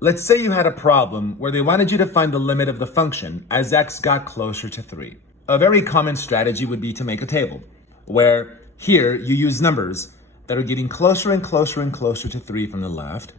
Let's say you had a problem where they wanted you to find the limit of the function as x got closer to 3. A very common strategy would be to make a table, where here you use numbers that are getting closer and closer and closer to 3 from the left,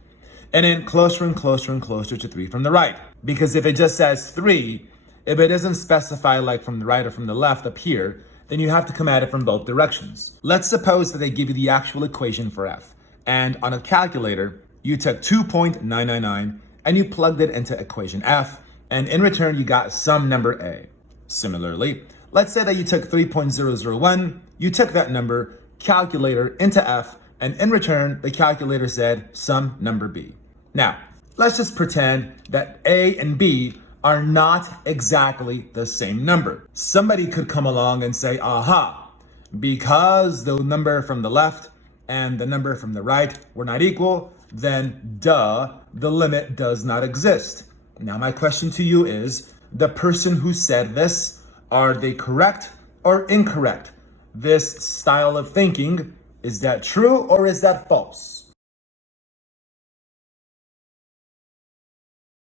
and then closer and closer and closer to 3 from the right. Because if it just says 3, if it doesn't specify like from the right or from the left up here, then you have to come at it from both directions. Let's suppose that they give you the actual equation for f, and on a calculator, you took 2.999 and you plugged it into equation f, and in return you got some number a. Similarly, let's say that you took 3.001, you took that number, calculator into f, and in return the calculator said some number b. Now, let's just pretend that a and b are not exactly the same number. Somebody could come along and say, aha, because the number from the left and the number from the right were not equal, then duh, the limit does not exist. Now my question to you is, the person who said this, are they correct or incorrect? This style of thinking, is that true or is that false?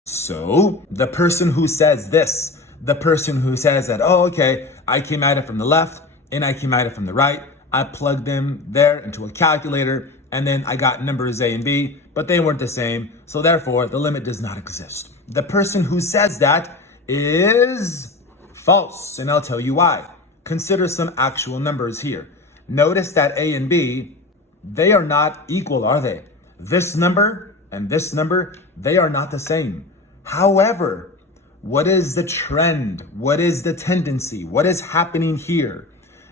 So the person who says this, the person who says that, oh, okay, I came at it from the left and I came at it from the right, I plugged them there into a calculator, and then I got numbers A and B, but they weren't the same, so therefore the limit does not exist. The person who says that is false, and I'll tell you why. Consider some actual numbers here. Notice that A and B, they are not equal, are they? This number and this number, they are not the same. However, what is the trend? What is the tendency? What is happening here?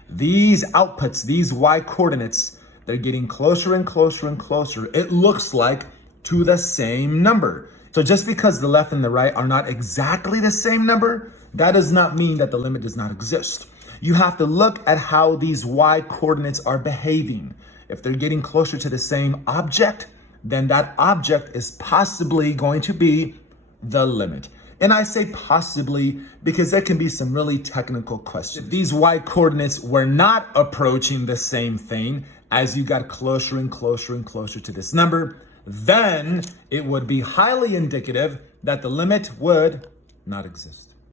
These outputs, these y coordinates, they're getting closer and closer and closer, it looks like, to the same number. So just because the left and the right are not exactly the same number, that does not mean that the limit does not exist. You have to look at how these y coordinates are behaving. If they're getting closer to the same object, then that object is possibly going to be the limit. And I say possibly because there can be some really technical questions. If these y coordinates were not approaching the same thing as you got closer and closer and closer to this number, then it would be highly indicative that the limit would not exist.